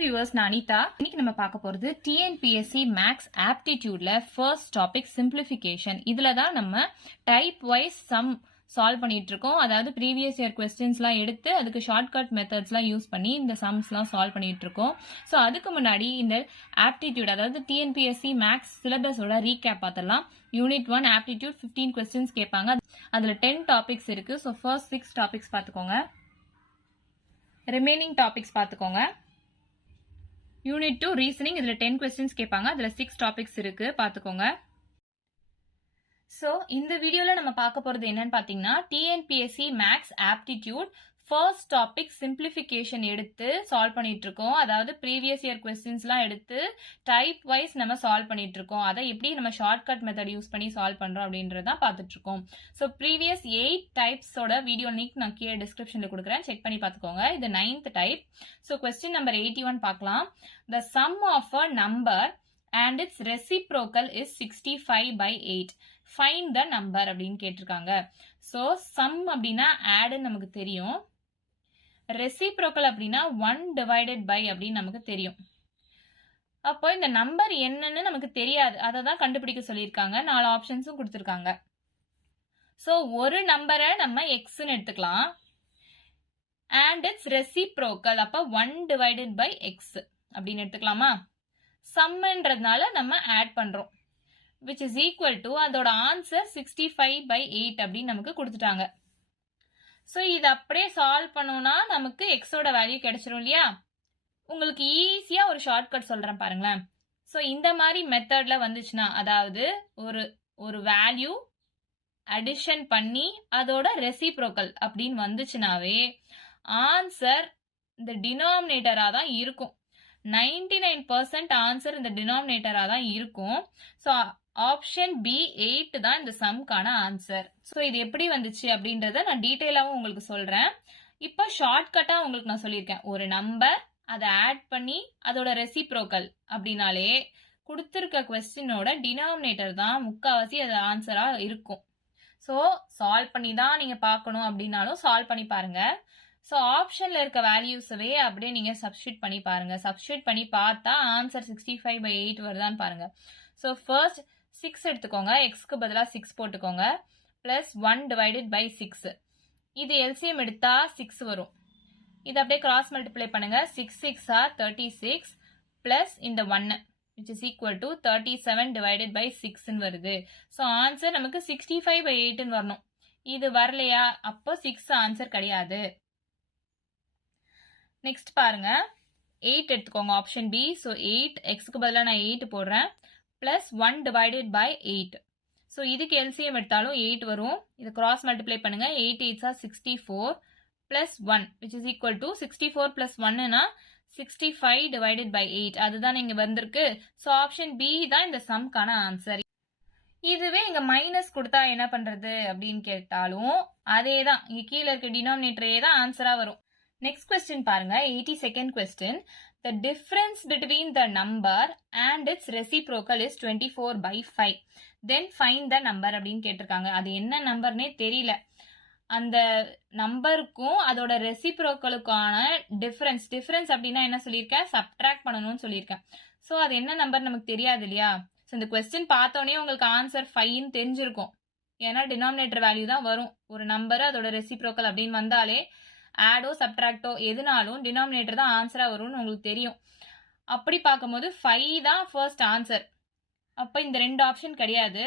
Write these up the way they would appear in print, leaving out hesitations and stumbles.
viewers, நான் அனிதா. இன்னைக்கு நம்ம பார்க்க போறது TNPSC Max Aptitudeல first topic simplification. இதுல தான் நம்ம type wise sum சால்வ் பண்ணிட்டு இருக்கோம். அதாவது ப்ரீவியஸ் இயர் கொஸ்டின்ஸ்லாம் எடுத்து அதுக்கு ஷார்ட்கட் மெத்தட்ஸ்லாம் யூஸ் பண்ணி இந்த சம்ஸ்லாம் சால்வ் பண்ணிட்டு இருக்கோம். ஸோ அதுக்கு முன்னாடி இந்த ஆப்டிடியூட் அதாவது டிஎன்பிஎஸ்சி மேக்ஸ் சிலபஸோட ரீகேப் பார்த்துடலாம். யூனிட் 1 ஆப்டிடியூட் 15 கொஸ்டின்ஸ் கேட்பாங்க. அதுல 10 டாபிக்ஸ் இருக்கு. ஸோ ஃபர்ஸ்ட் 6 டாபிக்ஸ் பார்த்துக்கோங்க. ரிமைனிங் டாபிக்ஸ் பார்த்துக்கோங்க. யூனிட் 2 ரீசனிங், இதுல 10 கொஸ்டின்ஸ் கேட்பாங்க. அதுல 6 டாபிக்ஸ் இருக்கு, பார்த்துக்கோங்க. ஸோ இந்த வீடியோல நம்ம பார்க்க போறது என்னன்னு பாத்தீங்கன்னா TNPSC maths aptitude first topic simplification எடுத்து சால்வ் பண்ணிட்டு இருக்கோம். அதாவது ப்ரீவியஸ் இயர் கொஸ்டின்ஸ்லாம் எடுத்து டைப் வைஸ் நம்ம சால்வ் பண்ணிட்டு இருக்கோம். அதை எப்படி நம்ம ஷார்ட்கட் மெத்தட் யூஸ் பண்ணி சால்வ் பண்றோம் அப்படின்றதான் பார்த்துட்டு இருக்கோம். ஸோ ப்ரீவியஸ் 8 டைப்ஸோட வீடியோ லிங்க் நான் கீழே டிஸ்கிரிப்ஷன்ல கொடுக்குறேன், செக் பண்ணி பார்த்துக்கோங்க. இது 9th type. So question number 81 பார்க்கலாம். The sum of a number and its reciprocal is 65/8. Find the number அப்படின்னு கேட்டிருக்காங்க. So sum அப்படின்னா add நமக்கு தெரியும், reciprocal அப்படின்னா 1 divided by அப்படின்னு நமக்கு தெரியும். அப்போ இந்த நம்பர் என்னன்னு நமக்கு தெரியாது, அதை தான் கண்டுபிடிக்க சொல்லியிருக்காங்க. 4 ஆப்ஷன்ஸும் கொடுத்துருக்காங்க. ஸோ ஒரு நம்பரை நம்ம எக்ஸ்ன்னு எடுத்துக்கலாம். and its reciprocal அப்போ 1 divided by x அப்படின்னு எடுத்துக்கலாமா? சம்ன்றதுனால நம்ம ஆட் பண்றோம், which is equal to அதோட ஆன்சர் 65/8 அப்படின்னு நமக்கு கொடுத்துட்டாங்க. ஸோ இது அப்படியே சால்வ் பண்ணோம்னா நமக்கு எக்ஸோட வேல்யூ கிடைச்சிரும் இல்லையா? உங்களுக்கு ஈஸியா ஒரு ஷார்ட்கட் சொல்றேன் பாருங்களேன். ஸோ இந்த மாதிரி மெத்தட்ல வந்துச்சுன்னா, அதாவது ஒரு வேல்யூ அடிஷன் பண்ணி அதோட ரெசிப்ரோக்கல் அப்படின்னு வந்துச்சுனாவே ஆன்சர் இந்த டினாமினேட்டரா தான் இருக்கும். 99% ஆன்சர் இந்த டினாமினேட்டரா தான் இருக்கும். ஸோ ஆப்ஷன் பி 8 தான் இந்த சம்கான ஆன்சர். ஸோ இது எப்படி வந்துச்சு அப்படின்றத நான் டீட்டெயிலாகவும் உங்களுக்கு சொல்றேன். இப்போ ஷார்ட்கட்டா உங்களுக்கு நான் சொல்லியிருக்கேன். ஒரு நம்பர் அதை ஆட் பண்ணி அதோட ரெசிப்ரோக்கல் அப்படின்னாலே கொடுத்துருக்க கொஸ்டினோட டினாமினேட்டர் தான் முக்காவாசி அது ஆன்சரா இருக்கும். ஸோ சால்வ் பண்ணி தான் நீங்க பார்க்கணும் அப்படின்னாலும் சால்வ் பண்ணி பாருங்க. ஸோ ஆப்ஷன்ல இருக்க வேல்யூஸவே அப்படியே நீங்க சப்ஸ்டியூட் பண்ணி பாருங்க. சப்ஸ்டியூட் பண்ணி பார்த்தா ஆன்சர் 65/8 வருதான்னு பாருங்க. ஸோ ஃபர்ஸ்ட் 6 எடுத்துக்கோங்க, எக்ஸ்க்கு பதிலாக 6 போட்டுக்கோங்க, பிளஸ் 1 டிவைடட் பை 6. இது எல்சிஎம் எடுத்தா 6 வரும். இது அப்படியே கிராஸ் மல்டிப்ளை பண்ணுங்க. 6 6 are 36 பிளஸ் இந்த 1 which is equal to 37 divided by 6 வருது. ஸோ ஆன்சர் நமக்கு 65/8 வரணும். இது வரலையா? அப்போ 6 ஆன்சர் கிடையாது. நெக்ஸ்ட் பாருங்க, 8 எடுத்துக்கோங்க, ஆப்ஷன் பி. ஸோ 8 எக்ஸ்க்கு பதிலாக நான் 8 போடுறேன், பிளஸ் 1 டிவைடட் பை 8. ஸோ இதுக்கு எல்சிஎம் எடுத்தாலும் 8 வரும். இது கிராஸ் மல்டிப்ளை பண்ணுங்க. 8 8s are 64 plus 1 which is equal to 64 plus 1னா 65 டிவைடட் பை 8. அதுதான் இங்க வந்திருக்கு. ஸோ ஆப்ஷன் பி தான் இந்த சம்கான ஆன்சர். இதுவே இங்க மைனஸ் கொடுத்தா என்ன பண்றது அப்படின்னு கேட்டாலும் அதே தான், இங்க கீழே இருக்க டினாமினேட்டரே தான் ஆன்சரா வரும். நெக்ஸ்ட் கொஸ்டின் பாருங்க, 82nd question. The difference between the number and its reciprocal is 24/5. Then find the number அப்படின்னு கேட்டிருக்காங்க. அது என்ன நம்பர்னே தெரியல. அந்த நம்பருக்கும் அதோட ரெசிப்ரோக்கலுக்கான டிஃபரன்ஸ் அப்படின்னா என்ன சொல்லியிருக்கேன்? சப்ட்ராக்ட் பண்ணணும்னு சொல்லியிருக்கேன். ஸோ அது என்ன நம்பர் நமக்கு தெரியாது இல்லையா? ஸோ இந்த கொஸ்டின் பார்த்தோன்னே உங்களுக்கு ஆன்சர் 5ன்னு தெரிஞ்சிருக்கும். ஏன்னா டினாமினேட்டர் வேல்யூ தான் வரும். ஒரு நம்பர் அதோட ரெசிப்ரோக்கல் அப்படின்னு வந்தாலே ஆடோ சப்ட்ராக்டோ எதுனாலும் டினாமினேட்டர் தான் ஆன்சரா வரும்னு உங்களுக்கு தெரியும். அப்படி பார்க்கும்போது 5 தான் ஃபர்ஸ்ட் ஆன்சர். அப்போ இந்த 2 ஆப்ஷன் கிடையாது.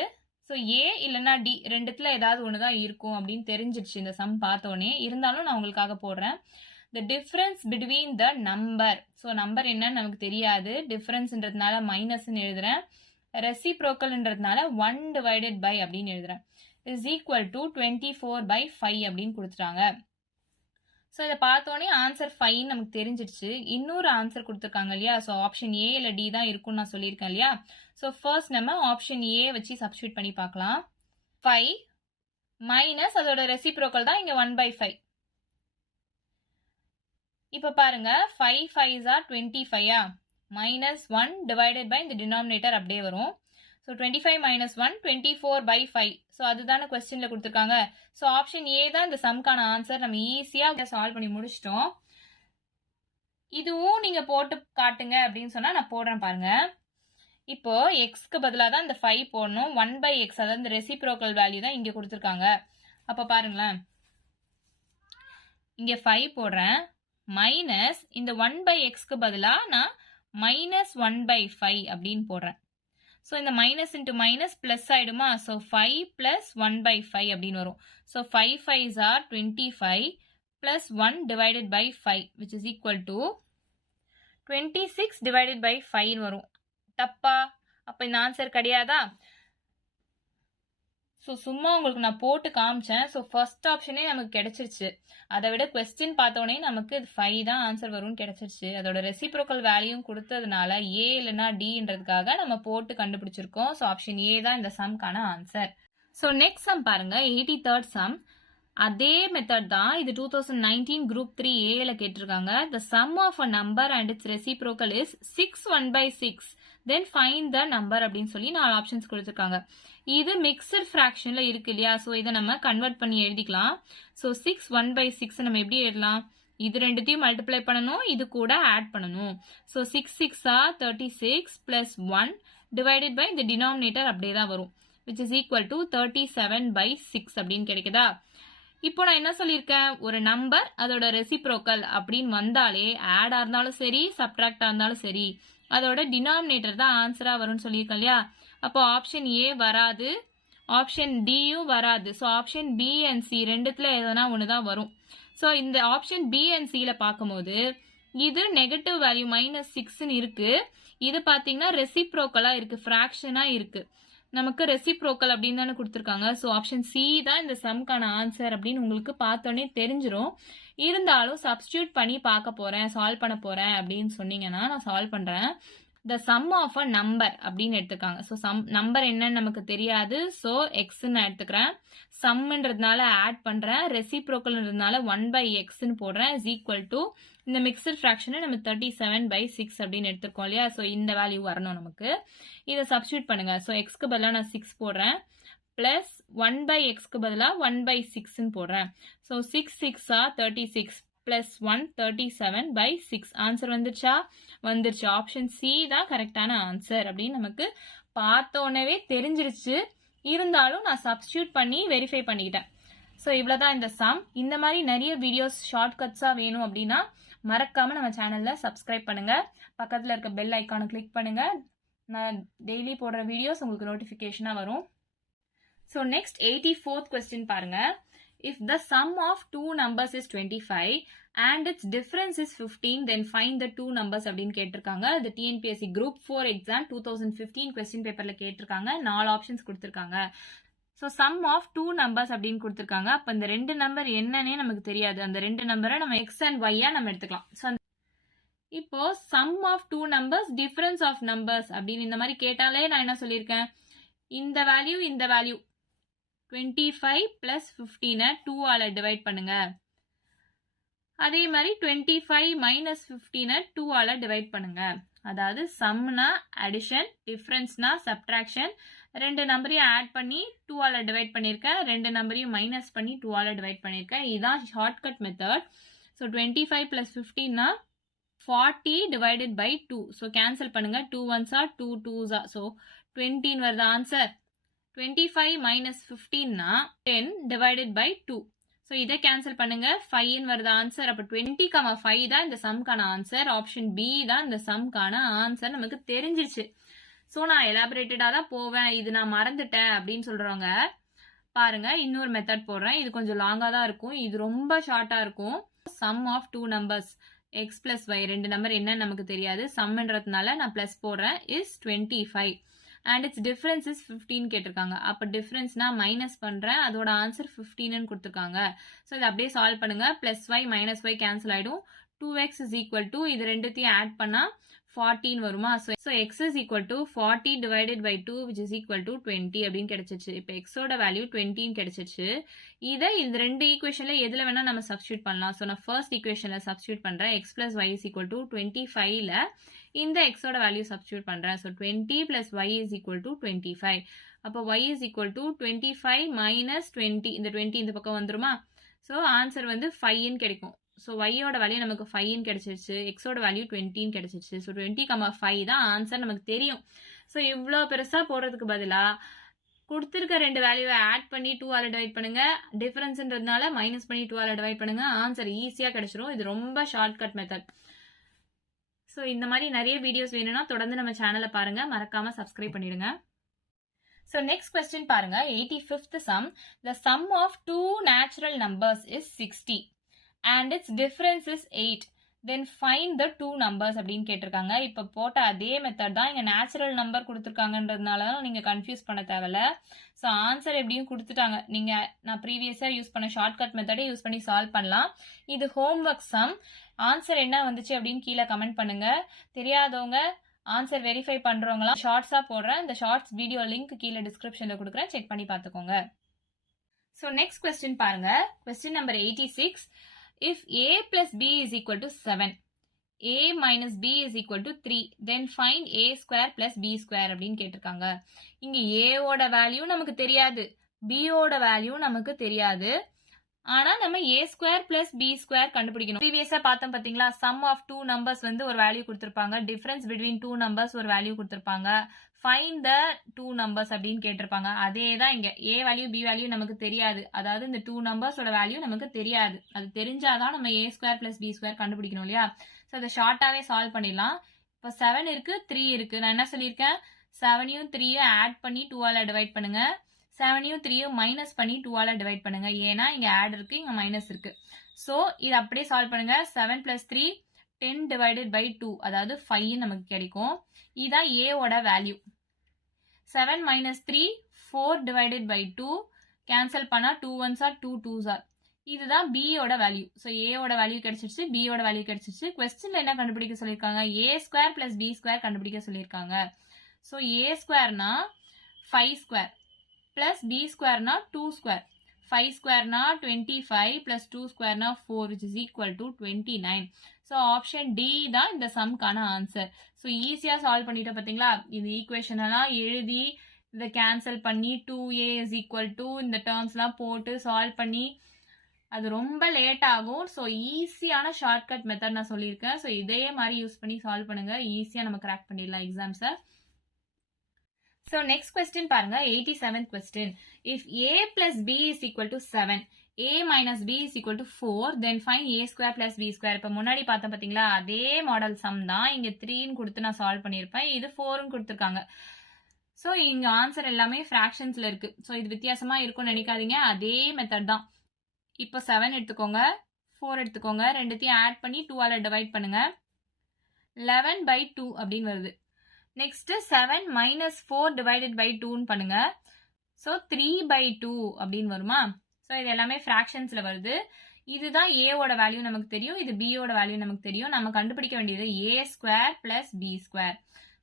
ஸோ ஏ இல்லைன்னா டி ரெண்டுத்துல ஏதாவது ஒன்று தான் இருக்கும் அப்படின்னு தெரிஞ்சிடுச்சு இந்த சம் பார்த்தோன்னே. இருந்தாலும் நான் உங்களுக்காக போடுறேன். The difference between the number. So number என்னன்னு நமக்கு தெரியாது, டிஃபரன்ஸ்ன்றதுனால மைனஸ்ன்னு எழுதுறேன். ரெசிப்ரோக்கல்ன்றதுனால 1 டிவைடட் பை அப்படின்னு எழுதுறேன். இஸ் ஈக்குவல் டு 24/5 அப்படின்னு கொடுத்துட்டாங்க. ஸோ இதை பார்த்தோன்னே ஆன்சர் 5 நமக்கு தெரிஞ்சிடுச்சு. இன்னொரு ஆன்சர் கொடுத்துருக்காங்க இல்லையா? ஸோ ஆப்ஷன் ஏ இல்லை டி தான் இருக்கும்னு நான் சொல்லியிருக்கேன் இல்லையா? ஸோ ஃபர்ஸ்ட் நம்ம ஆப்ஷன் ஏ வச்சு சப்ஸ்டியூட் பண்ணி பார்க்கலாம். 5 மைனஸ் அதோட ரெசிப்ரோக்கல் தான் இங்க 1/5. இப்போ பாருங்க, 5 5s are 25 minus 1 divided by இந்த டினாமினேட்டர் அப்படியே வரும். So 25 minus 1 24/5. ஸோ அதுதான கொஸ்டின்ல கொடுத்துருக்காங்க. ஸோ ஆப்ஷன் ஏ தான் இந்த சம்கான ஆன்சர். நம்ம ஈஸியாக சால்வ் பண்ணி முடிச்சிட்டோம். இதுவும் நீங்க போட்டு காட்டுங்க அப்படின்னு சொன்னா நான் போடுறேன் பாருங்க. இப்போ எக்ஸ்க்கு பதிலாக தான் இந்த 5 போடணும். 1/x அதாவது இந்த ரெசிப்ரோக்கல் வேல்யூ தான் இங்க கொடுத்துருக்காங்க. அப்ப பாருங்களேன், இங்க 5 போடுறேன் மைனஸ் இந்த 1/xக்கு பதிலாக நான் -1/5 அப்படின்னு போடுறேன். ஸோ இந்த மைனஸ் இன்ட்டு மைனஸ் பிளஸ் ஆயிடுமா? ஸோ 5 + 1/5 அப்படின்னு வரும். So 5 5s are 25 plus 1 divided by 5 which is equal to 26 divided by 5 வரும். தப்பா? அப்ப இந்த ஆன்சர் கிடையாதா? ஸோ சும்மா உங்களுக்கு நான் போட்டு காமிச்சேன். ஸோ ஃபர்ஸ்ட் ஆப்ஷனே நமக்கு கிடைச்சிருச்சு. அதை விட கொஸ்டின் பார்த்தோன்னே நமக்கு 5 தான் ஆன்சர் வரும்னு கிடைச்சிருச்சு. அதோட ரெசிப்ரோக்கல் வேல்யூவும் கொடுத்ததுனால ஏ இல்லைன்னா டின்றதுக்காக நம்ம போட்டு கண்டுபிடிச்சிருக்கோம். ஸோ ஆப்ஷன் ஏ தான் இந்த சம்க்கான ஆன்சர். ஸோ நெக்ஸ்ட் சம் பாருங்க, 83rd சம். அதே மெத்தட் தான். இது 2019 குரூப் 3 ஏல கேட்டிருக்காங்க. The sum of a number and its reciprocal is 6 1/6. Then find the number அப்படின்னு சொல்லி 4 ஆப்ஷன்ஸ் கொடுத்துருக்காங்க. இது மிக்சட் ஃப்ராக்ஷன்ல இருக்கு இல்லையா? ஸோ இதை நம்ம கன்வெர்ட் பண்ணி எழுதிக்கலாம். ஸோ 6 1/6 நம்ம எப்படி எழுதலாம்? இது ரெண்டுத்தையும் மல்டிப்ளை பண்ணணும், இது கூட ஆட் பண்ணணும். So 6 6 are 36 plus 1 divided by the denominator அப்படியே தான் வரும், which is equal to 37/6 அப்படின்னு கிடைக்குதா? இப்போ நான் என்ன சொல்லியிருக்கேன், ஒரு நம்பர் அதோட ரெசிப்ரோக்கல் அப்படின்னு வந்தாலே ஆடா இருந்தாலும் சரி சப்ட்ராக்டா இருந்தாலும் சரி அதோட டினாமினேட்டர் தான் ஆன்சரா வரும்னு சொல்லியிருக்கேன் இல்லையா? அப்போ ஆப்ஷன் ஏ வராது, ஆப்ஷன் டியும் வராது. So option b and c ரெண்டுத்துல எதனா ஒன்று தான் வரும். ஸோ இந்த ஆப்ஷன் பி அண்ட் சியில் பார்க்கும்போது இது நெகட்டிவ் வேல்யூ -6ன்னு இருக்கு. இது பார்த்தீங்கன்னா ரெசிப்ரோக்கலா இருக்கு, ஃப்ராக்ஷனா இருக்கு. நமக்கு ரெசிப்ரோக்கல் அப்படின்னு தானே கொடுத்துருக்காங்க. ஸோ ஆப்ஷன் சி தான் இந்த சம்க்கான ஆன்சர் அப்படின்னு உங்களுக்கு பார்த்தோன்னே தெரிஞ்சிடும். இருந்தாலும் சப்ஸ்டியூட் பண்ணி பார்க்க போறேன், சால்வ் பண்ண போறேன் அப்படின்னு சொன்னீங்கன்னா நான் சால்வ் பண்றேன். The sum of a number அப்படின்னு எடுத்துக்காங்க. ஸோ நம்பர் என்னன்னு நமக்கு தெரியாது. ஸோ எக்ஸ்ன்னு நான் எடுத்துக்கிறேன். சம்ன்றதுனால ஆட் பண்றேன், ரெசிப்ரோக்கல்ன்றதுனால 1/xன்னு போடுறேன். இஸ் ஈக்குவல் டு இந்த மிக்சட் ஃப்ராக்ஷனை நம்ம 37/6 அப்படின்னு எடுத்துருக்கோம் இல்லையா? ஸோ இந்த வேல்யூ வரணும் நமக்கு. இதை சப்ஸ்டியூட் பண்ணுங்க. ஸோ எக்ஸ்க்கு பதிலாக நான் 6 போடுறேன், பிளஸ் 1/xக்கு பதிலாக 1/6ன்னு போடுறேன். So 6 6 are 36 plus 1 37/6. ஆன்சர் வந்துருச்சா? வந்துருச்சு. ஆப்ஷன் சி தான் கரெக்டான ஆன்சர் அப்படின்னு நமக்கு பார்த்தோன்னே தெரிஞ்சிருச்சு. இருந்தாலும் நான் சப்ஸ்டியூட் பண்ணி வெரிஃபை பண்ணிக்கிட்டேன். ஸோ இவ்வளோதான் இந்த சம். இந்த மாதிரி நிறைய வீடியோஸ் ஷார்ட்கட்ஸாக வேணும் அப்படின்னா மறக்காம நம்ம சேனல்ல சப்ஸ்கிரைப் பண்ணுங்க, பக்கத்தில் இருக்க பெல் ஐக்கானை கிளிக் பண்ணுங்க. நான் டெய்லி போடுற வீடியோஸ் உங்களுக்கு நோட்டிஃபிகேஷனாக வரும். ஸோ நெக்ஸ்ட் 84th கொஸ்டின் பாருங்க. If the sum of two numbers is 25 and its difference is 15, then find the two numbers அப்படின்னு கேட்டிருக்காங்க. அது டிஎன்பிஎஸ்சி குரூப் 4 எக்ஸாம் 2015 கொஸ்டின் பேப்பர்ல கேட்டிருக்காங்க. 4 ஆப்ஷன்ஸ் கொடுத்திருக்காங்க. So sum of two numbers அப்படின்னு கொடுத்திருக்காங்க. அப்போ இந்த ரெண்டு நம்பர் என்னன்னே நமக்கு தெரியாது. அந்த ரெண்டு நம்பரை நம்ம எக்ஸ் அண்ட் ஒய்யா நம்ம எடுத்துக்கலாம். ஸோ இப்போ sum of two numbers difference of numbers அப்படின்னு இந்த மாதிரி கேட்டாலே நான் என்ன சொல்லியிருக்கேன், இந்த வேல்யூ 25 பிளஸ் 15 2 ஆல டிவைட் பண்ணுங்க. அதே மாதிரி 25 மைனஸ் 15 2 ஆல டிவைட் பண்ணுங்க. அதாவது சம்னா அடிஷன், டிஃபரன்ஸ்னா சப்ட்ராக்ஷன். ரெண்டு நம்பரையும் ஆட் பண்ணி 2 ஆல டிவைட் பண்ணியிருக்கேன், ரெண்டு நம்பரையும் மைனஸ் பண்ணி 2 ஆல டிவைட் பண்ணியிருக்கேன். இதுதான் ஷார்ட்கட் மெத்தட். ஸோ 25 பிளஸ் 15னா 40 டிவைடட் பை 2. ஸோ கேன்சல் பண்ணுங்க. 2 1s are 2 2s are. So 20 வருது answer. 25 minus 15னா 10 divided by 2. So இதை கேன்சல் பண்ணுங்க. 5 வருது ஆன்சர். அப்போ 20,5 தான் இந்த சம்க்கான ஆன்சர். ஆப்ஷன் பி தான் இந்த சம்க்கான ஆன்சர். நமக்கு தெரிஞ்சிருச்சு. ஸோ நான் எலாபரேட்டடாக தான் போவேன், இது நான் மறந்துட்டேன் அப்படின்னு சொல்றவங்க பாருங்க, இன்னொரு மெத்தட் போடுறேன். இது கொஞ்சம் லாங்காக தான் இருக்கும், இது ரொம்ப ஷார்ட்டாக இருக்கும். Sum of two numbers x plus y, ரெண்டு நம்பர் என்னன்னு நமக்கு தெரியாது, சம்ன்றதுனால நான் பிளஸ் போடுறேன், is 25 and its difference is 15 கேட்டிருக்காங்க. அப்போ டிஃபரன்ஸ்னா மைனஸ் பண்றேன், அதோட ஆன்சர் 15ன்னு கொடுத்துருக்காங்க. ஸோ இதை அப்படியே சால்வ் பண்ணுங்க. Plus y minus y cancel ஆயிடும். 2x is equal to இது ரெண்டுத்தையும் ஆட் பண்ணா 14 வருமா? So x is equal to 40 divided by 2 which is equal to 20 அப்படின்னு கிடைச்சிச்சு. இப்போ xோட வேல்யூ 20 கிடைச்சிச்சு. இதை இந்த ரெண்டு ஈக்குவேஷன்ல எதுல வேணா நம்ம சப்ஸ்டியூட் பண்ணலாம். ஸோ நான் ஃபர்ஸ்ட் ஈக்குவேஷன்ல சப்ஸ்டியூட் பண்றேன். x plus y is equal to 25ல இந்த xோட வேல்யூ சப்ஸ்டியூட் பண்றேன். So 20 plus y is equal to 25. அப்போ y is equal to 25 minus 20. இந்த 20 இந்த பக்கம் வந்துருமா? ஸோ ஆன்சர் வந்து 5ன்னு கிடைக்கும். ஸோ ஒய்யோட வேல்யூ நமக்கு 5ன்னு கிடைச்சிருச்சு, எக்ஸோட வேல்யூ 20ன்னு கிடைச்சிருச்சு. ஸோ 20,5 தான் ஆன்சர் நமக்கு தெரியும். ஸோ இவ்வளோ பெருசாக போடுறதுக்கு பதிலாக கொடுத்துருக்க 2 வேல்யூவை ஆட் பண்ணி 2ஆல் டிவைட் பண்ணுங்க, டிஃபரன்ஸ்ன்றதுனால மைனஸ் பண்ணி 2ஆல் டிவைட் பண்ணுங்க, ஆன்சர் ஈஸியாக கிடைச்சிரும். இது ரொம்ப ஷார்ட்கட் மெத்தட். ஸோ இந்த மாதிரி நிறைய வீடியோஸ் வேணும்னா தொடர்ந்து நம்ம சேனலை பாருங்க, மறக்காம சப்ஸ்கிரைப் பண்ணிடுங்க. ஸோ நெக்ஸ்ட் கொஸ்டின் பாருங்க, 85th sum. The sum of two natural numbers is 60 and its difference is 8. Then find the two numbers அப்படின்னு கேட்டிருக்காங்க. இப்போ போட்ட அதே மெத்தட் தான் இங்கே நேச்சுரல் நம்பர் கொடுத்துருக்காங்கன்றதுனால தான் நீங்கள் கன்ஃபியூஸ் பண்ண தேவையில்ல. ஸோ ஆன்சர் எப்படியும் கொடுத்துட்டாங்க. நீங்கள் நான் ப்ரீவியஸாக யூஸ் பண்ண ஷார்ட்கட் மெத்தடே யூஸ் பண்ணி சால்வ் பண்ணலாம். இது ஹோம்ஒர்க் சம். ஆன்சர் என்ன வந்துச்சு அப்படின்னு கீழே கமெண்ட் பண்ணுங்க. தெரியாதவங்க ஆன்சர் வெரிஃபை பண்றவங்களா ஷார்ட்ஸா போடுறேன். இந்த ஷார்ட்ஸ் வீடியோ லிங்க் கீழே டிஸ்கிரிப்ஷன்ல கொடுக்குறேன், செக் பண்ணி பார்த்துக்கோங்க. ஸோ நெக்ஸ்ட் கொஸ்டின் பாருங்க, question number 86. If a plus b is equal to 7, a minus b is equal to 3, then find a square plus b square அப்படின்னு கேட்டிருக்காங்க. இங்க a ஓட வேல்யூ நமக்கு தெரியாது, b ஓட வேல்யூ நமக்கு தெரியாது. ஆனா நம்ம a square plus b square கண்டுபிடிக்கணும். ப்ரீவியஸா பார்த்தோம் பாத்தீங்களா, சம் ஆஃப் டூ நம்பர்ஸ் வந்து ஒரு வேல்யூ கொடுத்திருப்பாங்க, டிஃபரன்ஸ் பிட்வீன் டூ நம்பர்ஸ் ஒரு வேல்யூ கொடுத்திருப்பாங்க, ஃபைண்ட் த டூ நம்பர்ஸ் அப்படின்னு கேட்டிருப்பாங்க. அதே தான் இங்க a வேல்யூ b வேல்யூ நமக்கு தெரியாது, அதாவது இந்த டூ நம்பர்ஸோட வேல்யூ நமக்கு தெரியாது. அது தெரிஞ்சாதான் நம்ம a square plus b square கண்டுபிடிக்கணும் இல்லையா. ஸோ அதை ஷார்ட்டாவே சால்வ் பண்ணிடலாம். இப்போ 7 இருக்கு, 3 இருக்கு. நான் என்ன சொல்லியிருக்கேன், 7யும் 3யும் ஆட் பண்ணி 2ஆல் டிவைட் பண்ணுங்க, 7யும் 3யும் மைனஸ் பண்ணி 2ஆல் டிவைட் பண்ணுங்க. ஏன்னா இங்க ஆட் இருக்கு, இங்க மைனஸ் இருக்கு. ஸோ இது அப்படியே சால்வ் பண்ணுங்க. 7 plus 3 10 டிவைடட் பை 2, அதாவது 5 நமக்கு கிடைக்கும். இதுதான் a ஓட value. 7 minus 3 4 divided by 2, cancel பண்ணா 2 1s are 2 2s are. இதுதான் b ஓட வேல்யூ. ஸோ a ஓட வேல்யூ கிடைச்சிருச்சு, b ஓட வேல்யூ கிடைச்சிருச்சு. கொஸ்டின்ல என்ன கண்டுபிடிக்க சொல்லியிருக்காங்க, a square plus b square கண்டுபிடிக்க சொல்லியிருக்காங்க. ஸோ a ஸ்கொயர்னா 5 ஸ்கொயர் பிளஸ் b ஸ்கொயர்னா 2 ஸ்கொயர். 5 ஸ்கொயர்னா 25 பிளஸ் 2 ஸ்கொயர்னா 4 which is equal to 29. So option D தான் இந்த சம்கான ஆன்சர். ஸோ ஈஸியா சால்வ் பண்ணிட்டு பாத்தீங்களா, இது ஈக்குவேஷன் எல்லாம் எழுதி இதை கேன்சல் பண்ணி 2a is equal to இந்த டேர்ம்ஸ் எல்லாம் போட்டு சால்வ் பண்ணி அது ரொம்ப லேட் ஆகும். ஸோ ஈஸியான ஷார்ட்கட் மெத்தட் நான் சொல்லியிருக்கேன். ஸோ இதே மாதிரி யூஸ் பண்ணி சால்வ் பண்ணுங்க, ஈஸியா நம்ம கிராக் பண்ணிடலாம் எக்ஸாம்ஸை. So next question பாருங்க, 87th question. If a plus b is equal to 7, a minus b is equal to 4, then find a square plus b square. இப்ப முன்னாடி பார்த்தோம் பாத்தீங்களா, அதே மாடல் சம் தான். இங்க 3ன்னு கொடுத்து நான் சால்வ் பண்ணியிருப்பேன், இது 4ன்னு கொடுத்துருக்காங்க. ஸோ இங்க ஆன்சர் எல்லாமே ஃபிராக்ஷன்ஸ்ல இருக்கு. ஸோ இது வித்தியாசமா இருக்கும்னு நினைக்காதீங்க, அதே மெத்தட் தான். இப்போ 7 எடுத்துக்கோங்க, 4 எடுத்துக்கோங்க, ரெண்டுத்தையும் ஆட் பண்ணி 2ஆல் டிவைட் பண்ணுங்க, 11 by 2 அப்படின்னு வருது. நெக்ஸ்ட் 7 minus 4 divided by 2 பண்ணுங்க. ஸோ 3 by 2 அப்படின்னு வருமா. ஸோ இது எல்லாமே ஃபிராக்ஷன்ஸ்ல வருது. இதுதான் a ஓட வேல்யூ நமக்கு தெரியும், இது b ஓட வேல்யூ நமக்கு தெரியும். நம்ம கண்டுபிடிக்க வேண்டியது a square plus b square.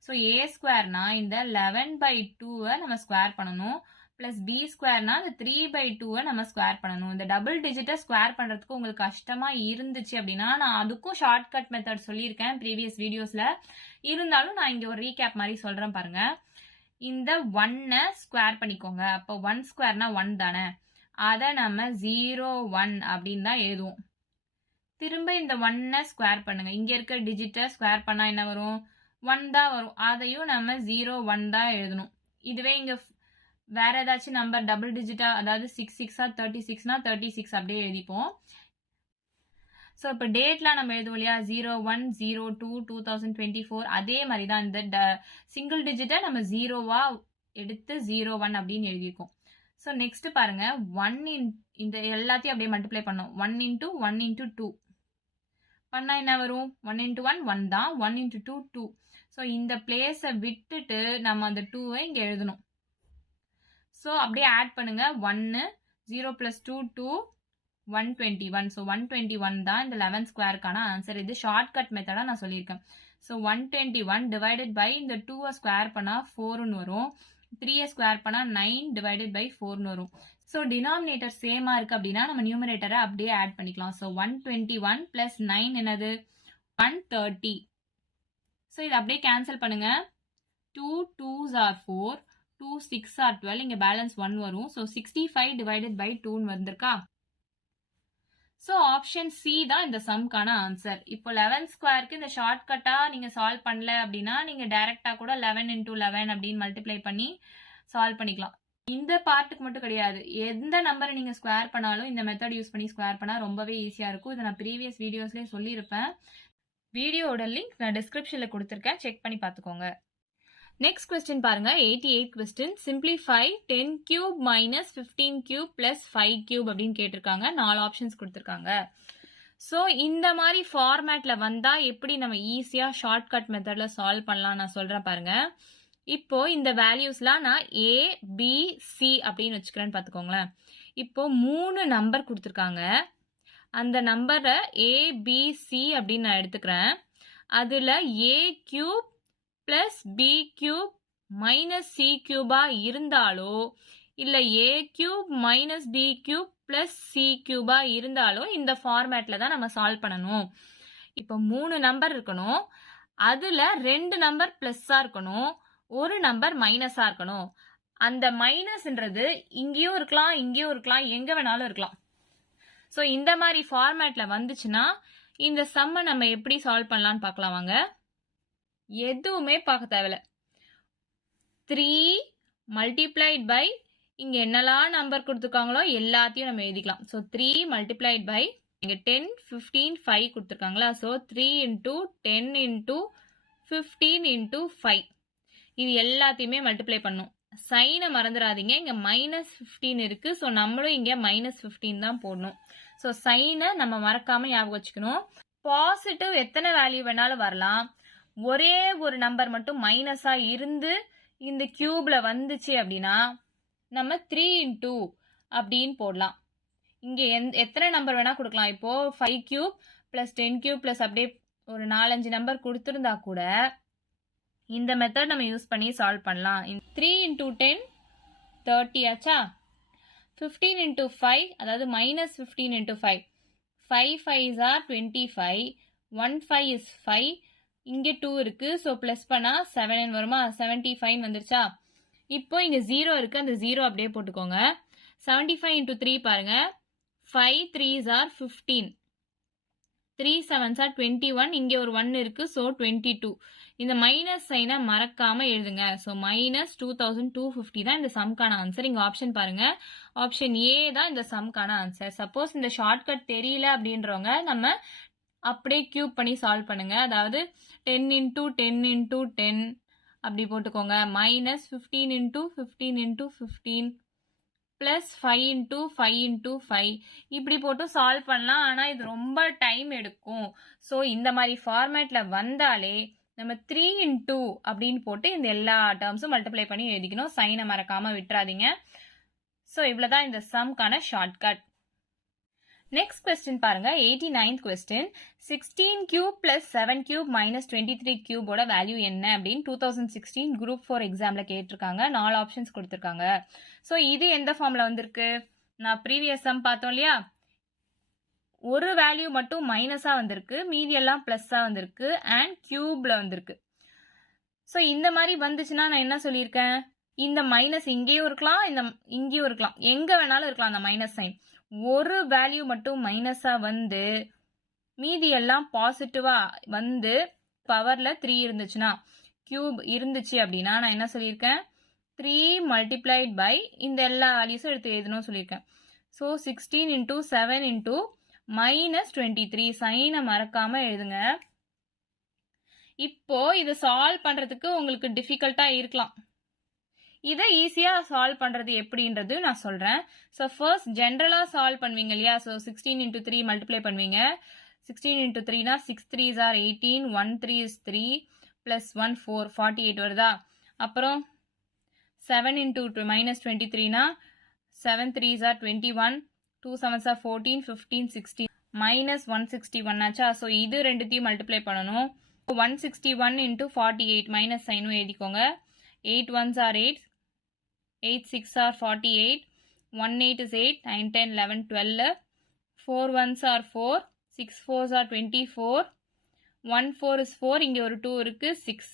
So a ஸ்கொயர்னா இந்த 11 by 2 நம்ம ஸ்கொயர் பண்ணணும், பிளஸ் b ஸ்கொயர்னா இந்த 3 by 2 நம்ம ஸ்கொயர் பண்ணணும். இந்த டபுள் டிஜிட்டை ஸ்கொயர் பண்றதுக்கு உங்களுக்கு கஷ்டமா இருந்துச்சு அப்படின்னா நான் அதுக்கும் ஷார்ட்கட் மெத்தட் சொல்லியிருக்கேன் ப்ரீவியஸ் வீடியோஸ்ல. இருந்தாலும் நான் இங்க ஒரு ரீகேப் மாதிரி சொல்றேன் பாருங்க. இந்த 1 ஸ்கொயர் பண்ணிக்கோங்க. அப்போ 1 ஸ்கொயர்னா 1 தானே, அதை நம்ம 0 1 அப்படின்னு தான் எழுதுவோம். திரும்ப இந்த 1 ஸ்கொயர் பண்ணுங்க, இங்க இருக்க டிஜிட்டை ஸ்கொயர் பண்ணா என்ன வரும், 1 தான் வரும். அதையும் நம்ம 0 1 தான் எழுதணும். இதுவே இங்க வேற ஏதாச்சும் நம்பர் டபுள் டிஜிட்டா, அதாவது 6 6 36னா 36 அப்படியே எழுதிப்போம். ஸோ இப்போ டேட்லாம் நம்ம எழுதுவோம் இல்லையா, 01 02 2024, அதே மாதிரி தான் இந்த சிங்கிள் டிஜிட்டை நம்ம 0வா எடுத்து 01 அப்படின்னு எழுதியிருக்கோம். ஸோ நெக்ஸ்ட் பாருங்க, 1 இந்த எல்லாத்தையும் அப்படியே மல்டிப்ளை பண்ணோம். 1 into 1 into 2 பண்ணா என்ன வரும், 1 into 1 1 தான், 1 into 2 2. ஸோ இந்த பிளேஸை விட்டுட்டு நம்ம அந்த 2வை இங்கே எழுதணும். ஸோ அப்படியே ஆட் பண்ணுங்க, 1 0 plus 2 2 121. ஸோ 121 தான் இந்த 11 ஸ்கொயருக்கான ஆன்சர். இது ஷார்ட்கட் மெத்தடா நான் சொல்லியிருக்கேன். ஸோ 121 டிவைடட் பை இந்த 2 ஸ்கொயர் பண்ணா 4ன்னு வரும், 3 ஸ்கொயர் பண்ணா 9 டிவைடட் பை 4ன்னு வரும். ஸோ டினாமினேட்டர் சேமா இருக்கு அப்படின்னா நம்ம நியூமரேட்டரை அப்படியே ஆட் பண்ணிக்கலாம். ஸோ 121 பிளஸ் 9 என்னது 130. ஸோ இதை அப்படியே கேன்சல் பண்ணுங்க, 2 2s are 4, 2 6 are 12, இங்க பேலன்ஸ் 1 வரும். ஸோ 65 டிவைடட் பை 2ன்னு வந்திருக்கா. ஸோ ஆப்ஷன் சி தான் இந்த சம்க்கான ஆன்சர். இப்போ 11 ஸ்கொயருக்கு இந்த ஷார்ட்கட்டா நீங்க சால்வ் பண்ணல அப்படின்னா நீங்க டைரக்டா கூட 11 into 11 அப்படின்னு மல்டிப்ளை பண்ணி சால்வ் பண்ணிக்கலாம். இந்த பார்ட்டுக்கு மட்டும் கிடையாது, எந்த நம்பரை நீங்க ஸ்கொயர் பண்ணாலும் இந்த மெத்தட் யூஸ் பண்ணி ஸ்கொயர் பண்ணா ரொம்பவே ஈஸியா இருக்கும். இதை நான் ப்ரீவியஸ் வீடியோஸ்லயே சொல்லியிருப்பேன். வீடியோட லிங்க் நான் டிஸ்கிரிப்ஷன்ல கொடுத்துருக்கேன், செக் பண்ணி பார்த்துக்கோங்க. நெக்ஸ்ட் கொஸ்டின் பாருங்க, 88 question. Simplify 10 cube minus 15 cube plus 5 cube அப்படின்னு கேட்டிருக்காங்க. 4 ஆப்ஷன்ஸ் கொடுத்துருக்காங்க. ஸோ இந்த மாதிரி ஃபார்மேட்ல வந்தா எப்படி நம்ம ஈஸியா ஷார்ட்கட் மெத்தட்ல சால்வ் பண்ணலாம் நான் சொல்றேன் பாருங்க. இப்போ இந்த வேல்யூஸ்லாம் நான் ஏ பி சி அப்படின்னு வச்சுக்கிறேன்னு பார்த்துக்கோங்களேன். இப்போ 3 நம்பர் கொடுத்துருக்காங்க. அந்த நம்பரை ஏ பி சி அப்படின்னு நான் எடுத்துக்கிறேன். அதுல a cube plus b cube minus c கியூபா இருந்தாலோ இல்ல a cube minus b cube plus c கியூபா இருந்தாலோ இந்த ஃபார்மேட்ல தான் நம்ம சால்வ் பண்ணணும். இப்போ 3 நம்பர் இருக்கணும், அதுல 2 நம்பர் பிளஸ்ஸா இருக்கணும், ஒரு நம்பர் மைனஸா இருக்கணும். அந்த மைனஸ்ன்றது இங்கேயும் இருக்கலாம் இங்கேயும் இருக்கலாம், எங்க வேணாலும் இருக்கலாம். ஸோ இந்த மாதிரி ஃபார்மேட்ல வந்துச்சுன்னா இந்த சம்மை நம்ம எப்படி சால்வ் பண்ணலாம்னு பார்க்கலாம் வாங்க. எதுவுமே பார்க்க தேவையில்ல. 3 மல்டிப்ளைட் பை இங்க என்னெல்லாம் நம்பர் கொடுத்துருக்காங்களோ எல்லாத்தையும் நம்ம எழுதிக்கலாம். ஸோ 3 மல்டிப்ளைட் பை இங்க 10 15 5 கொடுத்துருக்காங்களா. ஸோ 3 into 10 into 15 into 5 இது எல்லாத்தையுமே மல்டிப்ளை பண்ணும். சைனை மறந்துடாதீங்க, இங்க -15 இருக்கு. ஸோ நம்மளும் இங்க -15 தான் போடணும். ஸோ சைனை நம்ம மறக்காம ஞாபகம் வச்சுக்கணும். பாசிட்டிவ் எத்தனை வேல்யூ வேணாலும் வரலாம், ஒரே ஒரு நம்பர் மட்டும் மைனஸா இருந்து இந்த கியூப்ல வந்துச்சு அப்படின்னா நம்ம 3 into அப்படின்னு போடலாம். இங்க எத்தனை நம்பர் வேணா கொடுக்கலாம். இப்போ 5 கியூப் பிளஸ் 10 கியூப் பிளஸ் அப்படியே ஒரு 4-5 நம்பர் கொடுத்துருந்தா கூட இந்த மெத்தட் நம்ம யூஸ் பண்ணி சால்வ் பண்ணலாம். 3 into 10 30 ஆச்சா. 15 into 5 அதாவது -15 into 5 5 5s are 25, 1 5 is 5, இங்க 2 இருக்கு. ஸோ பிளஸ் பண்ணா 7 வருமா, 75 வந்துருச்சா. இப்போ இங்க 0 இருக்கு, அந்த 0 அப்படியே போட்டுக்கோங்க. 75 into 3 பாருங்க, 5 3s are 15, 3 7s are 21, இங்க ஒரு 1 இருக்கு. ஸோ 22. இந்த மைனஸ் சைனை மறக்காம எழுதுங்க. ஸோ -2250 தான் இந்த சம்கான ஆன்சர். இங்க ஆப்ஷன் பாருங்க, ஆப்ஷன் ஏ தான் இந்த சம்கான ஆன்சர். சப்போஸ் இந்த ஷார்ட்கட் தெரியல அப்படின்றவங்க நம்ம அப்படியே கியூப் பண்ணி சால்வ் பண்ணுங்க. அதாவது 10 into 10 into 10 அப்படி போட்டுக்கோங்க. -15 into 15 into 15 plus 5 into 5 into 5 இப்படி போட்டு சால்வ் பண்ணலாம். ஆனா இது ரொம்ப டைம் எடுக்கும். ஸோ இந்த மாதிரி ஃபார்மேட்ல வந்தாலே நம்ம 3 into அப்படின்னு போட்டு இந்த எல்லா டேர்ம்ஸும் மல்டிப்ளை பண்ணி எழுதிக்கணும். சைனை மறக்காம விட்டுறாதீங்க. ஸோ இவ்வளவுதான் இந்த சம்கான ஷார்ட்கட். நெக்ஸ்ட் கொஸ்டின் பாருங்க, 89th question. 16 cube plus 7 cube minus 23 கியூபோட வேல்யூ என்ன அப்படின்னு 2016 குரூப் 4 எக்ஸாம்ல கேட்டிருக்காங்க. 4 ஆப்ஷன்ஸ் கொடுத்துருக்காங்க. ஸோ இது எந்த ஃபார்ம்ல வந்திருக்கு, நான் ப்ரீவியஸ் சம் பார்த்தோம் இல்லையா, ஒரு வேல்யூ மட்டும் மைனஸா வந்திருக்கு, மீதி எல்லாம் பிளஸ்ஸா வந்திருக்கு அண்ட் கியூப்ல வந்திருக்கு. ஸோ இந்த மாதிரி வந்துச்சுன்னா நான் என்ன சொல்லியிருக்கேன், இந்த மைனஸ் இங்கேயும் இருக்கலாம், இந்த இங்கேயும் இருக்கலாம், எங்க வேணாலும் இருக்கலாம் அந்த மைனஸ் சைன். ஒரு வேல்யூ மட்டும் மைனஸா வந்து மீதி எல்லாம் பாசிட்டிவா வந்து பவர்ல 3 இருந்துச்சுன்னா, கியூப் இருந்துச்சு அப்படின்னா நான் என்ன சொல்லியிருக்கேன், 3 மல்டிப்ளைட் பை இந்த எல்லா வேல்யூஸும் எடுத்து எழுதணும்னு சொல்லியிருக்கேன். ஸோ 16 into 7 into -23 சைனை மறக்காம எழுதுங்க. இப்போ இதை சால்வ் பண்றதுக்கு உங்களுக்கு டிஃபிகல்ட்டா இருக்கலாம். இதை ஈஸியா சால்வ் பண்றது எப்படின்றது நான் சொல்றேன். ஸோ ஃபர்ஸ்ட் ஜென்ரலா சால்வ் பண்ணுவீங்க இல்லையா. ஸோ 16 into 3 மல்டிப்ளை பண்ணுவீங்க. 16 into 3னா 6 3s are 18, 1 3 is 3 plus 1 4 48 வருதா. அப்புறம் 7 into -23னா 7 3s are 21, 2 7s are 14, 15 16 -161 ஆச்சா. ஸோ இது ரெண்டுத்தையும் மல்டிப்ளை பண்ணணும். 161 into 48 மைனஸ் சைனும் எழுதிக்கோங்க. 8 1s are 8, 8 6 are 48, 1 8 is 8, 9 10 11 12, 4 1s are 4, 6 4s are 24, 1 4 is 4, இங்கே ஒரு 2 இருக்கு 6.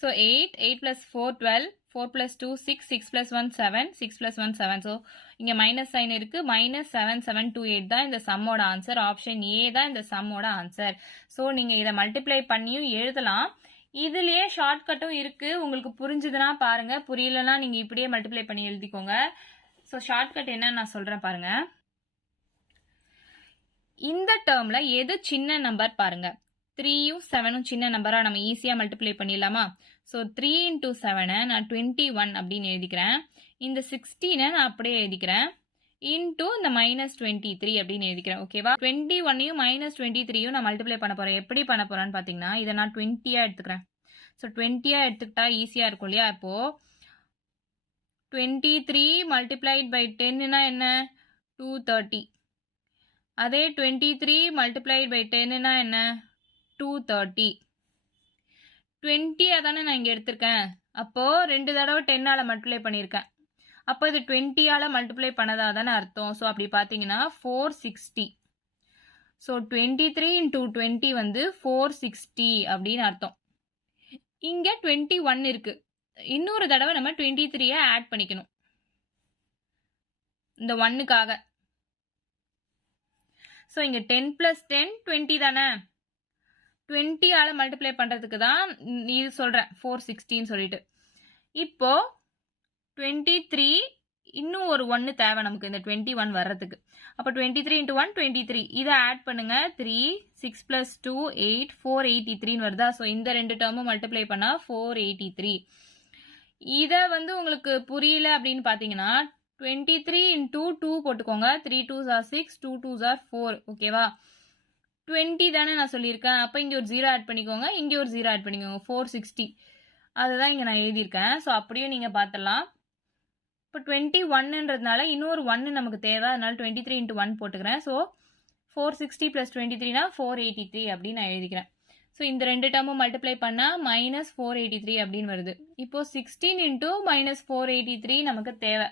So 8 8 plus 4 12, 4 plus 2 6, 6 plus 1 7, 6 plus 1 7. So இங்கே மைனஸ் சைன் இருக்கு. -7728 தான் இந்த சம்மோட ஆன்சர். ஆப்ஷன் ஏ தான் இந்த சம்மோட ஆன்சர். ஸோ நீங்கள் இதை மல்டிப்ளை பண்ணியும் எழுதலாம். இதுலயே ஷார்ட்கட்டும் இருக்கு. உங்களுக்கு புரிஞ்சுதுன்னா பாருங்க, புரியலன்னா நீங்க இப்படியே மல்டிப்ளை பண்ணி எழுதிக்கோங்க. ஸோ ஷார்ட்கட் என்னன்னு நான் சொல்றேன் பாருங்க. இந்த டேர்ம்ல எது சின்ன நம்பர் பாருங்க. 3யும் 7ம் சின்ன நம்பரா நம்ம ஈஸியா மல்டிப்ளை பண்ணிடலாமா? ஸோ 3 into 7 நான் 21 அப்படின்னு எழுதிக்கிறேன். இந்த 16 நான் அப்படியே எழுதிக்கிறேன். இன்டூ இந்த -23 அப்படின்னு எழுதிக்கிறேன். ஓகேவா? 21யும் -23யும் நான் மல்டிப்ளை பண்ண போறேன். எப்படி பண்ண போறேன்னு பாத்தீங்கன்னா, இதை நான் 20 எடுத்துக்கிறேன். ஸோ 20 எடுத்துக்கிட்டா ஈஸியா இருக்கும் இல்லையா? இப்போ 23 மல்டிப்ளைட் பை 10னா என்ன? 230. அதே 23 மல்டிப்ளைட் பை 10னா என்ன? 230. 20 அதானே நான் இங்க எடுத்திருக்கேன். அப்போ 2 தடவை 10ஆல மல்டிப்ளை பண்ணியிருக்கேன். அப்போ இது 20ஆல மல்டிப்ளை பண்ணதா தானே அர்த்தம். ஸோ அப்படி பார்த்தீங்கன்னா 460. ஸோ 23 into 20 வந்து 460 அப்படின்னு அர்த்தம். இங்க 21 இருக்கு. இன்னொரு தடவை நம்ம 23 ஆட் பண்ணிக்கணும் இந்த 1க்காக. ஸோ இங்க 10 plus 10 20 தானே. 20ஆல மல்டிப்ளை பண்றதுக்கு தான் இது சொல்றேன் 460 சொல்லிட்டு. இப்போ 23 இன்னும் ஒரு 1 தேவை நமக்கு இந்த 21 வர்றதுக்கு. அப்போ 23 into 1 23. இதை ஆட் பண்ணுங்க. 3 6 plus 2 8 483 வருதா? ஸோ இந்த ரெண்டு டேர்மும் மல்டிப்ளை பண்ணா 483. இதை வந்து உங்களுக்கு புரியல அப்படின்னு பார்த்தீங்கன்னா 23 into 2 போட்டுக்கோங்க. 3 2s are 6, 2 2s are 4. ஓகேவா? 20 தானே நான் சொல்லியிருக்கேன். அப்போ இங்கே ஒரு 0 ஆட் பண்ணிக்கோங்க, இங்கே ஒரு 0 ஆட் பண்ணிக்கோங்க. 460 அதுதான் இங்கே நான் எழுதியிருக்கேன். ஸோ அப்படியே நீங்கள் பார்த்துடலாம். இப்போ 21ன்றதுனால இன்னொரு 1 நமக்கு தேவை. அதனால 23 into 1 போட்டுக்கிறேன். ஸோ 460 plus 23னா 483 அப்படின்னு நான் எழுதிக்கிறேன். ஸோ இந்த ரெண்டு டேர்மும் மல்டிப்ளை பண்ணால் -483 அப்படின்னு வருது. இப்போ 16 into -483 நமக்கு தேவை.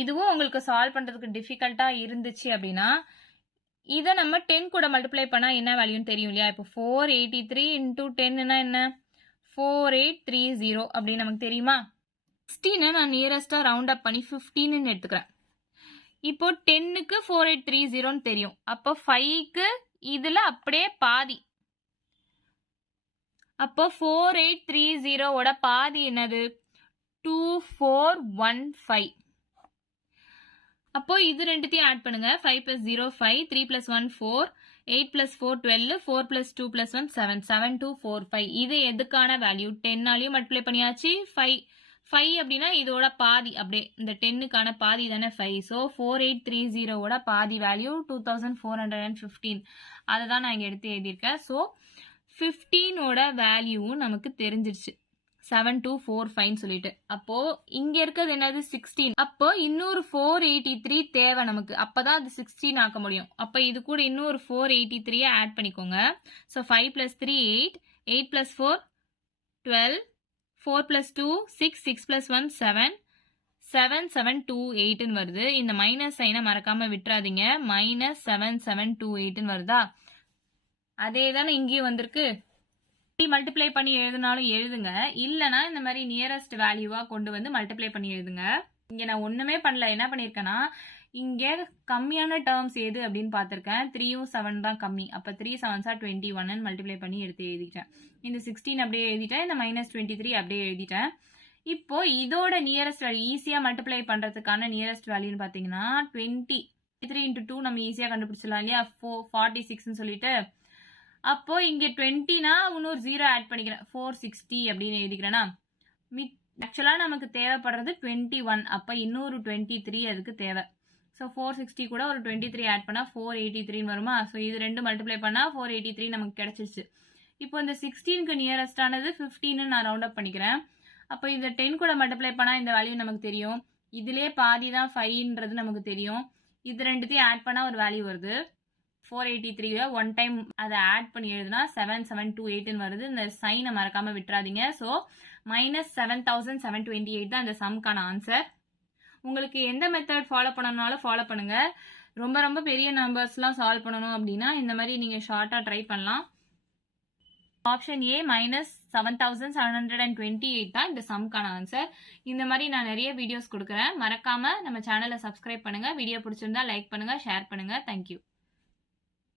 இதுவும் உங்களுக்கு சால்வ் பண்ணுறதுக்கு டிஃபிகல்ட்டாக இருந்துச்சு அப்படின்னா இதை நம்ம 10 கூட மல்டிப்ளை பண்ணால் என்ன வேல்யூன்னு தெரியும் இல்லையா? இப்போ 483 into 10னா என்ன? 4830 அப்படின்னு நமக்கு தெரியுமா? 16 நான் நியரஸ்டா ரவுண்ட் அப் பண்ணி 15ன்னு எடுத்துக்கிறேன். இப்போ 10க்கு 4830ன்னு தெரியும். அப்போ 5க்கு இதுல அப்படியே பாதி. அப்போ 4830ஓட பாதி என்னது? 2415. அப்போ இது ரெண்டுத்தையும் ஆட் பண்ணுங்க. 5 plus 0 5, 3 plus 1 4, 8 plus 4 12, 4 plus 2 plus 1 7, 7245. இது எதுக்கான வேல்யூ? 10ஆலையும் மல்டிப்ளை பண்ணியாச்சு. 5 அப்படின்னா இதோட பாதி, அப்படியே இந்த 10க்கான பாதி தானே 5. ஸோ 4830ஓட பாதி வேல்யூ 2415. அதை தான் நான் இங்கே எடுத்து எழுதியிருக்கேன். ஸோ 15ஓட வேல்யூவும் நமக்கு தெரிஞ்சிருச்சு 7245 சொல்லிட்டு. அப்போ இங்க இருக்கிறது என்னது? 16. அப்போ இன்னொரு 483 தேவை நமக்கு. அப்பதான் அது 16 ஆக்க முடியும். அப்ப இது கூட இன்னொரு 483 ஆட் பண்ணிக்கோங்க. So 5 plus 3 8, 8 plus 4 12, 4 plus 2 6, 6 plus 1 7, 7728ன்னு வருது. இந்த மைனஸ் சைனை மறக்காம விட்டுறாதீங்க. -7728ன்னு வருதா? அதே தானே இங்கேயும் வந்திருக்கு. மல்டிப்ளை பண்ணி எழுதினாலும் எழுதுங்க. இல்லைன்னா இந்த மாதிரி நியரஸ்ட் வேல்யூவா கொண்டு வந்து மல்டிப்ளை பண்ணி எழுதுங்க. இங்க நான் ஒண்ணுமே பண்ணல. என்ன பண்ணிருக்கேன்னா இங்க கம்மியான டேர்ம்ஸ் எது அப்படின்னு பார்த்திருக்கேன். 3யும் 7 தான் கம்மி. அப்ப 3 7s are 21 மல்டிப்ளை பண்ணி எடுத்து எழுதிட்டேன். இந்த 16 அப்படியே எழுதிட்டேன். இந்த -23 அப்படியே எழுதிட்டேன். இப்போ இதோட நியரஸ்ட் வேல்யூ ஈஸியா மல்டிப்ளை பண்றதுக்கான நியரஸ்ட் வேல்யூன்னு பாத்தீங்கன்னா 23 into 2 நம்ம ஈஸியா கண்டுபிடிச்சிடலாம் இல்லையா? 46ன்னு சொல்லிட்டு. அப்போ இங்க 20னா இன்னொரு 0 ஆட் பண்ணிக்கிறேன். 460 அப்படின்னு எழுதிக்கிறேன்னா ஆக்சுவலா நமக்கு தேவைப்படுறது 21. அப்ப இன்னொரு 23 அதுக்கு தேவை. ஸோ 460 கூட ஒரு 23 ஆட் பண்ணா 483 வருமா? ஸோ இது ரெண்டு மல்டிப்ளை பண்ணா 483 நமக்கு கிடைச்சிருச்சு. இப்போ இந்த 16க்கு நியரஸ்டானது 15 நான் ரவுண்ட் அப் பண்ணிக்கிறேன். அப்போ இந்த 10 கூட மல்டிப்ளை பண்ணா இந்த வேல்யூ நமக்கு தெரியும். இதுலயே பாதி தான் 5ன்றது நமக்கு தெரியும். இது ரெண்டுத்தையும் ஆட் பண்ணா ஒரு வேல்யூ வருது. 483 ஒன் டைம் அதை ஆட் பண்ணி எழுதுனா 7728 வருது. இந்த சைனை மறக்காம விட்டுறாதீங்க. ஸோ -7728 தான் இந்த சம்க்கான ஆன்சர். உங்களுக்கு எந்த மெத்தட் ஃபாலோ பண்ணணும்னாலும் ஃபாலோ பண்ணுங்க. ரொம்ப ரொம்ப பெரிய நம்பர்ஸ்லாம் சால்வ் பண்ணணும் அப்படின்னா இந்த மாதிரி நீங்க ஷார்ட்டா ட்ரை பண்ணலாம். ஆப்ஷன் ஏ -7728 தான் இந்த சம்க்கான ஆன்சர். இந்த மாதிரி நான் நிறைய வீடியோஸ் கொடுக்குறேன். மறக்காம நம்ம சேனலை சப்ஸ்கிரைப் பண்ணுங்க. வீடியோ பிடிச்சிருந்தா லைக் பண்ணுங்க, ஷேர் பண்ணுங்க. தேங்க்யூ.